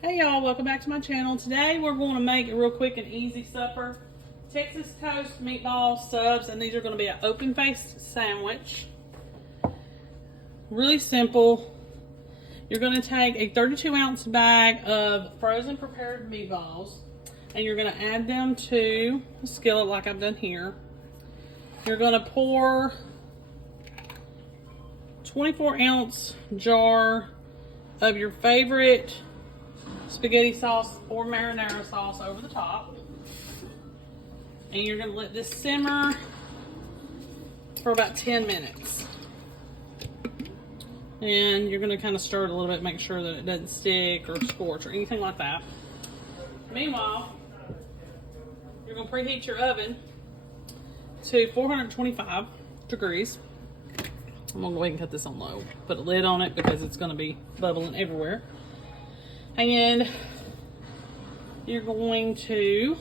Hey y'all, welcome back to my channel. Today we're going to make a real quick and easy supper. Texas toast, meatball, subs, and these are going to be an open-faced sandwich. Really simple. You're going to take a 32-ounce bag of frozen prepared meatballs and you're going to add them to a skillet like I've done here. You're going to pour 24-ounce jar of your favorite spaghetti sauce or marinara sauce over the top, and you're going to let this simmer for about 10 minutes, and you're going to kind of stir it a little bit, make sure that it doesn't stick or scorch or anything like that. Meanwhile, you're going to preheat your oven to 425 degrees. I'm going to go ahead and cut this on low, put a lid on it because it's going to be bubbling everywhere. And you're going to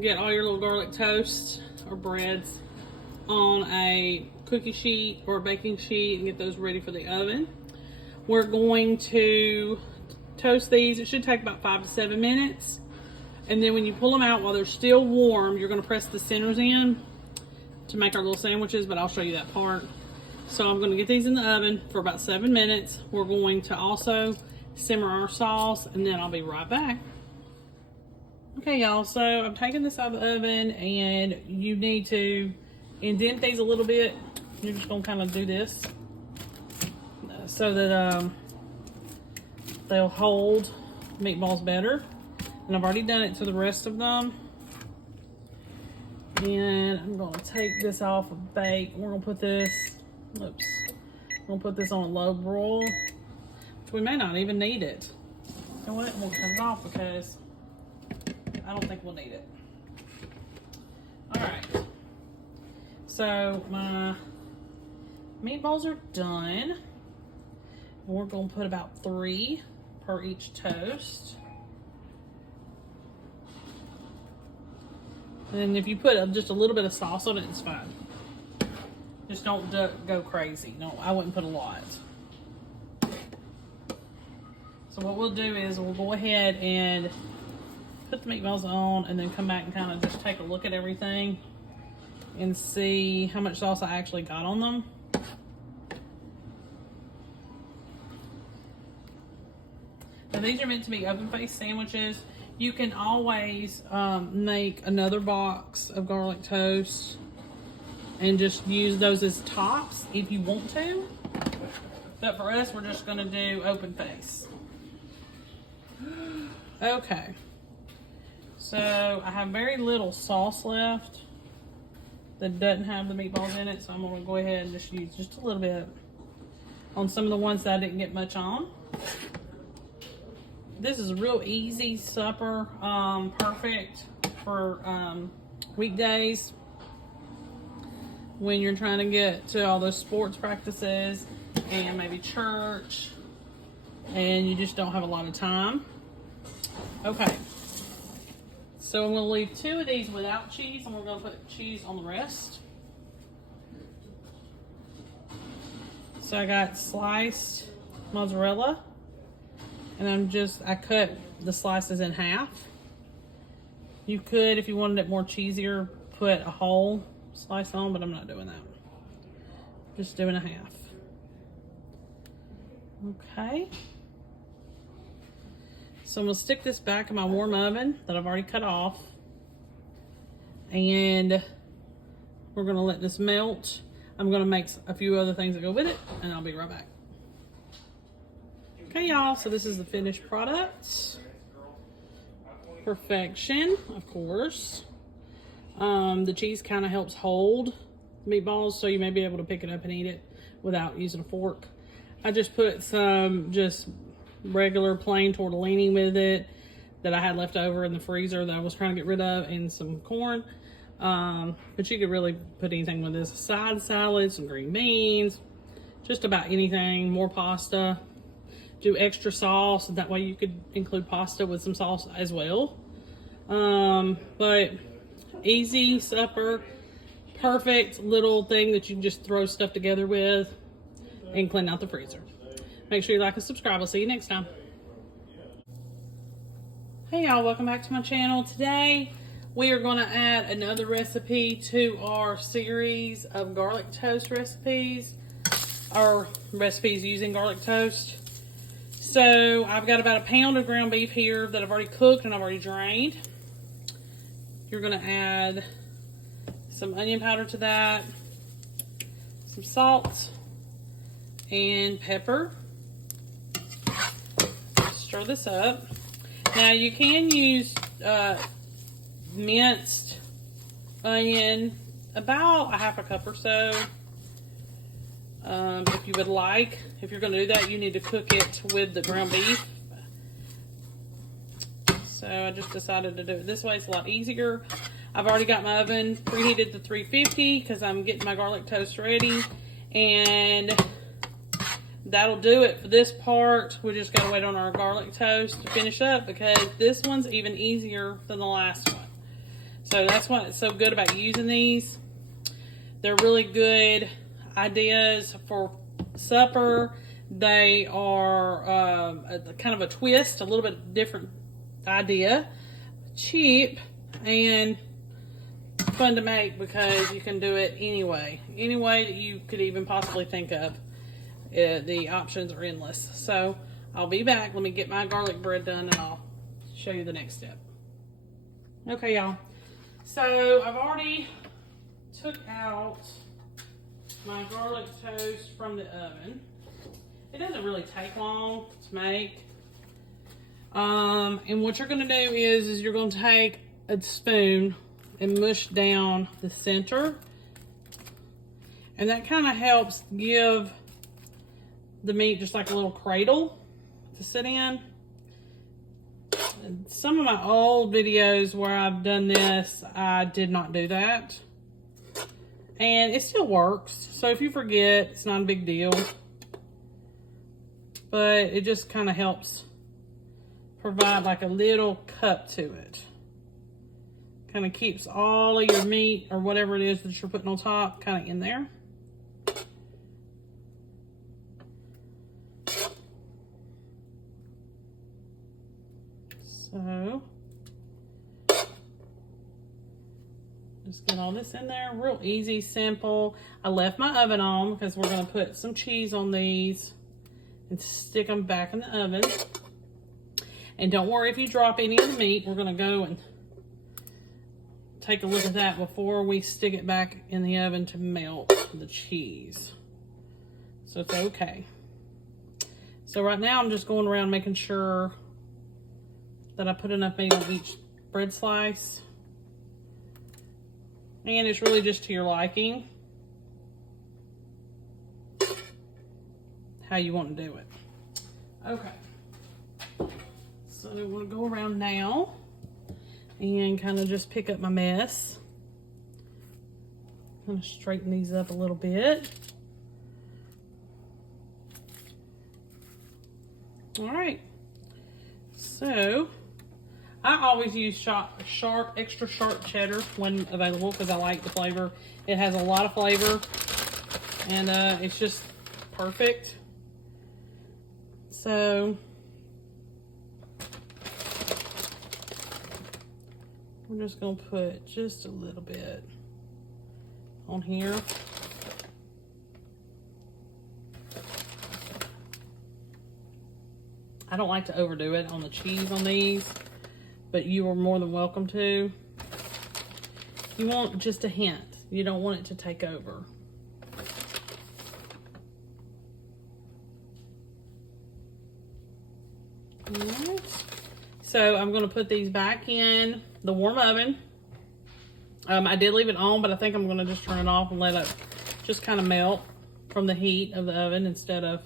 get all your little garlic toast or breads on a cookie sheet or a baking sheet and get those ready for the oven. We're going to toast these. It should take about 5 to 7 minutes. And then when you pull them out while they're still warm, you're going to press the centers in to make our little sandwiches, but I'll show you that part. So I'm going to get these in the oven for about 7 minutes. We're going to also simmer our sauce, and then I'll be right back. Okay, y'all, so I'm taking this out of the oven, and you need to indent these a little bit. You're just gonna kind of do this so that they'll hold meatballs better. And I've already done it to the rest of them. And I'm gonna take this off of bake. We're gonna put this, we're gonna put this on a low broil. We may not even need it. You know what? We'll cut it off because I don't think we'll need it. All right. So my meatballs are done. We're going to put about 3 per each toast. And if you put just a little bit of sauce on it, it's fine. Just don't go crazy. No, I wouldn't put a lot. So what we'll do is we'll go ahead and put the meatballs on and then come back and kind of just take a look at everything and see how much sauce I actually got on them. Now these are meant to be open-faced sandwiches. You can always make another box of garlic toast and just use those as tops if you want to. But for us, we're just gonna do open-face. Okay, so I have very little sauce left that doesn't have the meatballs in it, so I'm gonna go ahead and just use just a little bit on some of the ones that I didn't get much on. This is a real easy supper, perfect for weekdays when you're trying to get to all those sports practices and maybe church and you just don't have a lot of time. Okay, so I'm going to leave 2 of these without cheese, and we're going to put cheese on the rest. So I got sliced mozzarella, and I cut the slices in half. You could, if you wanted it more cheesier, put a whole slice on, but I'm not doing that. Just doing a half. Okay. So I'm gonna stick this back in my warm oven that I've already cut off. And we're gonna let this melt. I'm gonna make a few other things that go with it, and I'll be right back. Okay, y'all, so this is the finished product. Perfection, of course. The cheese kind of helps hold the meatballs, so you may be able to pick it up and eat it without using a fork. I just put some regular plain tortellini with it that I had left over in the freezer that I was trying to get rid of, and some corn. But you could really put anything with this. Side salad, some green beans, just about anything, more pasta. Do extra sauce, and that way you could include pasta with some sauce as well. But easy supper, perfect little thing that you can just throw stuff together with and clean out the freezer. Make sure you like and subscribe. I'll see you next time. Hey y'all, welcome back to my channel. Today we are going to add another recipe to our series of garlic toast recipes, or recipes using garlic toast. So I've got about a pound of ground beef here that I've already cooked and I've already drained. You're going to add some onion powder to that, some salt and pepper. Stir this up. Now you can use minced onion, about a half a cup or so, if you would like. If you're going to do that, you need to cook it with the ground beef. So I just decided to do it this way. It's a lot easier. I've already got my oven preheated to 350 because I'm getting my garlic toast ready, and that'll do it for this part. We just got to wait on our garlic toast to finish up because this one's even easier than the last one. So that's what's so good about using these. They're really good ideas for supper. They are kind of a twist, a little bit different idea. Cheap and fun to make because you can do it any way that you could even possibly think of. The options are endless. So I'll be back. Let me get my garlic bread done and I'll show you the next step. Okay, y'all. So I've already took out my garlic toast from the oven. It doesn't really take long to make. And what you're going to do is you're going to take a spoon and mush down the center. And that kind of helps give the meat just like a little cradle to sit in. Some of my old videos where I've done this, I did not do that. And it still works. So if you forget, it's not a big deal. But it just kind of helps provide like a little cup to it. Kind of keeps all of your meat or whatever it is that you're putting on top kind of in there. So, just get all this in there. Real easy, simple. I left my oven on because we're going to put some cheese on these and stick them back in the oven. And don't worry if you drop any of the meat. We're going to go and take a look at that before we stick it back in the oven to melt the cheese. So it's okay. So right now I'm just going around making sure that I put enough meat on each bread slice. And it's really just to your liking how you want to do it. Okay. So I'm going to go around now and kind of just pick up my mess. Kind of straighten these up a little bit. All right. So I always use extra sharp cheddar when available because I like the flavor. It has a lot of flavor and it's just perfect. So we're just going to put just a little bit on here. I don't like to overdo it on the cheese on these, but you are more than welcome to. You want just a hint. You don't want it to take over. All right. So I'm going to put these back in the warm oven. I did leave it on, but I think I'm going to just turn it off and let it just kind of melt from the heat of the oven instead of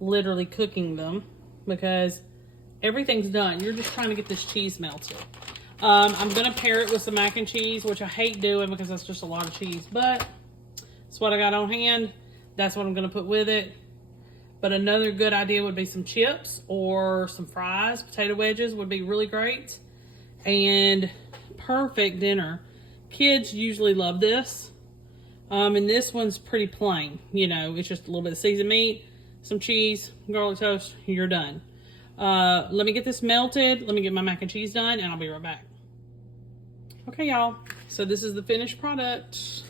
literally cooking them, because everything's done. You're just trying to get this cheese melted. I'm going to pair it with some mac and cheese, which I hate doing because that's just a lot of cheese, but it's what I got on hand. That's what I'm going to put with it. But another good idea would be some chips or some fries. Potato wedges would be really great. And perfect dinner. Kids usually love this. And this one's pretty plain. You know, it's just a little bit of seasoned meat, some cheese, garlic toast, you're done. Let me get this melted. Let me get my mac and cheese done, and I'll be right back. Okay, y'all. So this is the finished product.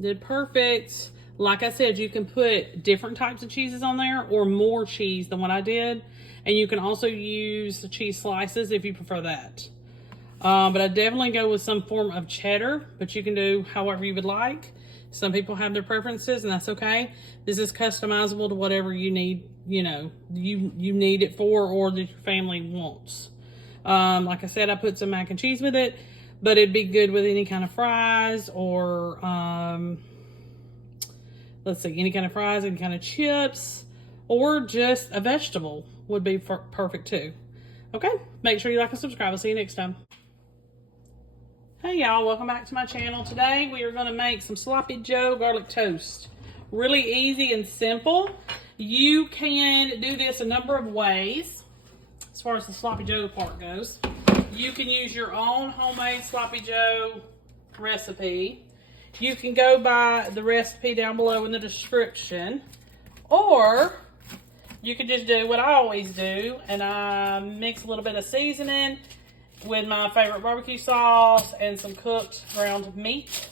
Did perfect. Like I said, you can put different types of cheeses on there or more cheese than what I did. And you can also use the cheese slices if you prefer that. But I definitely go with some form of cheddar, but you can do however you would like. Some people have their preferences, and that's okay. This is customizable to whatever you need, you know, you need it for, or that your family wants. Like I said, I put some mac and cheese with it, but it'd be good with any kind of fries or, let's see, any kind of fries, any kind of chips, or just a vegetable would be perfect too. Okay, make sure you like and subscribe. I'll see you next time. Hey y'all, welcome back to my channel. Today we are going to make some Sloppy Joe garlic toast. Really easy and simple. You can do this a number of ways as far as the Sloppy Joe part goes. You can use your own homemade Sloppy Joe recipe. You can go by the recipe down below in the description, or you can just do what I always do, and I mix a little bit of seasoning with my favorite barbecue sauce and some cooked ground meat,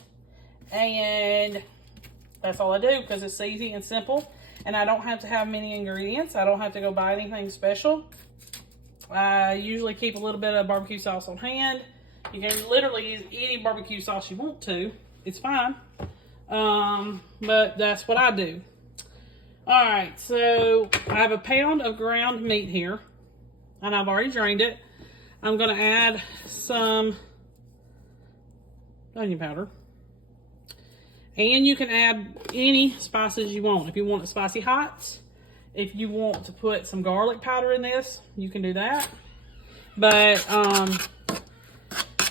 and that's all I do because it's easy and simple, and I don't have to have many ingredients. I don't have to go buy anything special. I usually keep a little bit of barbecue sauce on hand. You can literally use any barbecue sauce you want to. It's fine. But that's what I do. All right, so I have a pound of ground meat here, and I've already drained it. I'm going to add some onion powder. And you can add any spices you want. If you want it spicy hot, if you want to put some garlic powder in this, you can do that. But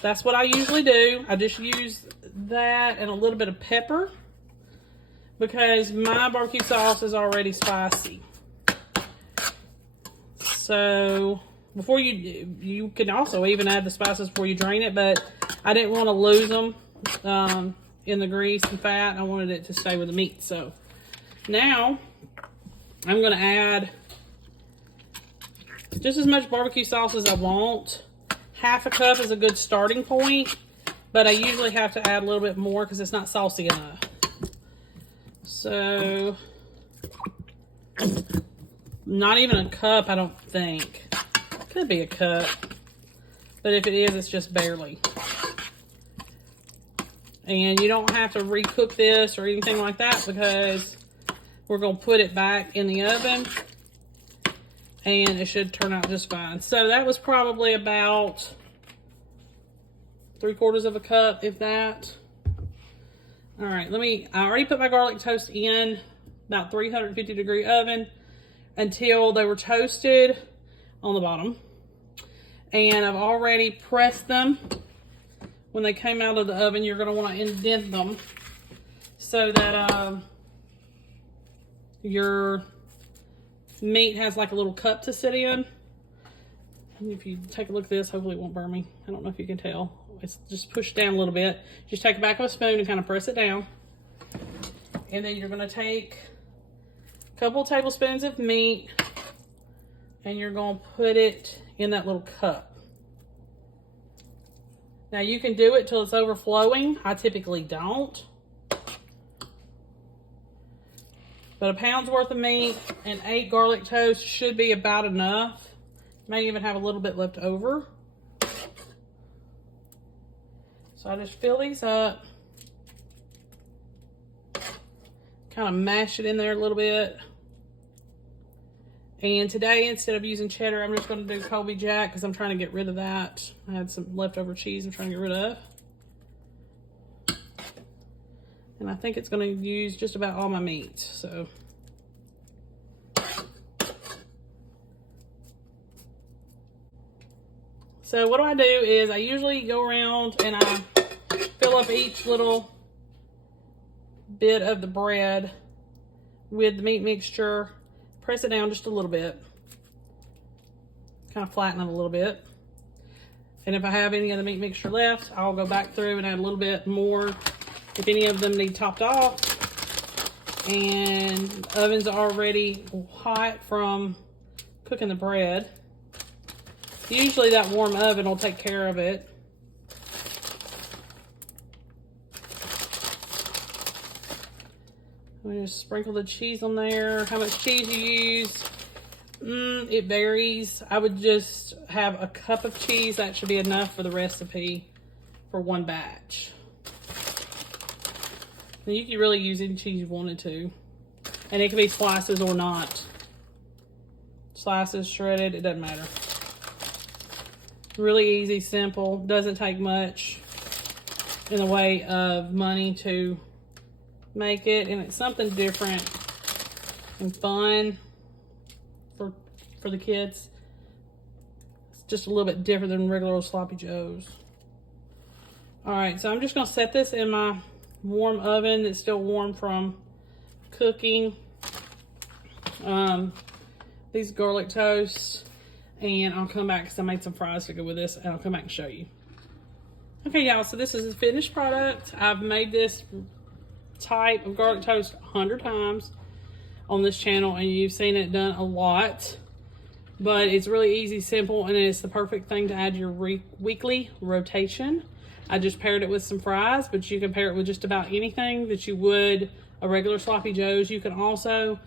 that's what I usually do. I just use that and a little bit of pepper because my barbecue sauce is already spicy. So before you can also even add the spices before you drain it, but I didn't want to lose them in the grease and fat. I wanted it to stay with the meat. So now I'm going to add just as much barbecue sauce as I want. Half a cup is a good starting point, but I usually have to add a little bit more because it's not saucy enough. So not even a cup, I don't think. Could be a cup, but if it is, it's just barely. And you don't have to recook this or anything like that because we're going to put it back in the oven and it should turn out just fine. So that was probably about 3/4 of a cup, if that. All right, I already put my garlic toast in about 350-degree oven until they were toasted on the bottom. And I've already pressed them. When they came out of the oven, you're going to want to indent them so that your meat has like a little cup to sit in. And if you take a look at this, hopefully it won't burn me. I don't know if you can tell. It's just pushed down a little bit. Just take the back of a spoon and kind of press it down. And then you're going to take a couple tablespoons of meat and you're going to put it in that little cup. Now you can do it till it's overflowing. I typically don't. But a pound's worth of meat and 8 garlic toasts should be about enough. May even have a little bit left over. So I just fill these up. Kind of mash it in there a little bit. And today, instead of using cheddar, I'm just going to do Colby Jack because I'm trying to get rid of that. I had some leftover cheese I'm trying to get rid of. And I think it's going to use just about all my meat. So what do I do is I usually go around and I fill up each little bit of the bread with the meat mixture. Press it down just a little bit. Kind of flatten it a little bit. And if I have any of the meat mixture left, I'll go back through and add a little bit more if any of them need topped off. And the oven's already hot from cooking the bread. Usually that warm oven will take care of it. We just sprinkle the cheese on there. How much cheese you use, it varies. I would just have a cup of cheese. That should be enough for the recipe for one batch. And you can really use any cheese you wanted to. And it can be slices or not. Slices, shredded, it doesn't matter. Really easy, simple, doesn't take much in the way of money to make it, and it's something different and fun for the kids. It's just a little bit different than regular old sloppy joes. All right, so I'm just gonna set this in my warm oven that's still warm from cooking these garlic toasts, and I'll come back because I made some fries to go with this, and I'll come back and show you. Okay, y'all, so this is the finished product. I've made this type of garlic toast 100 times on this channel, and you've seen it done a lot, but it's really easy, simple, and it's the perfect thing to add your weekly rotation. I just paired it with some fries, but you can pair it with just about anything that you would a regular sloppy joes. You can also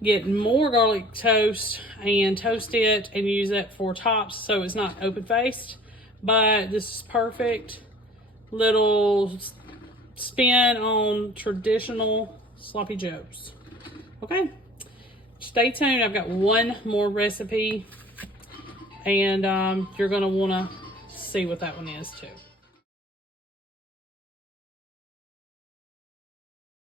get more garlic toast and toast it and use it for tops so it's not open faced, but this is perfect little spin on traditional sloppy joes. Okay, stay tuned. I've got one more recipe, and you're gonna want to see what that one is too.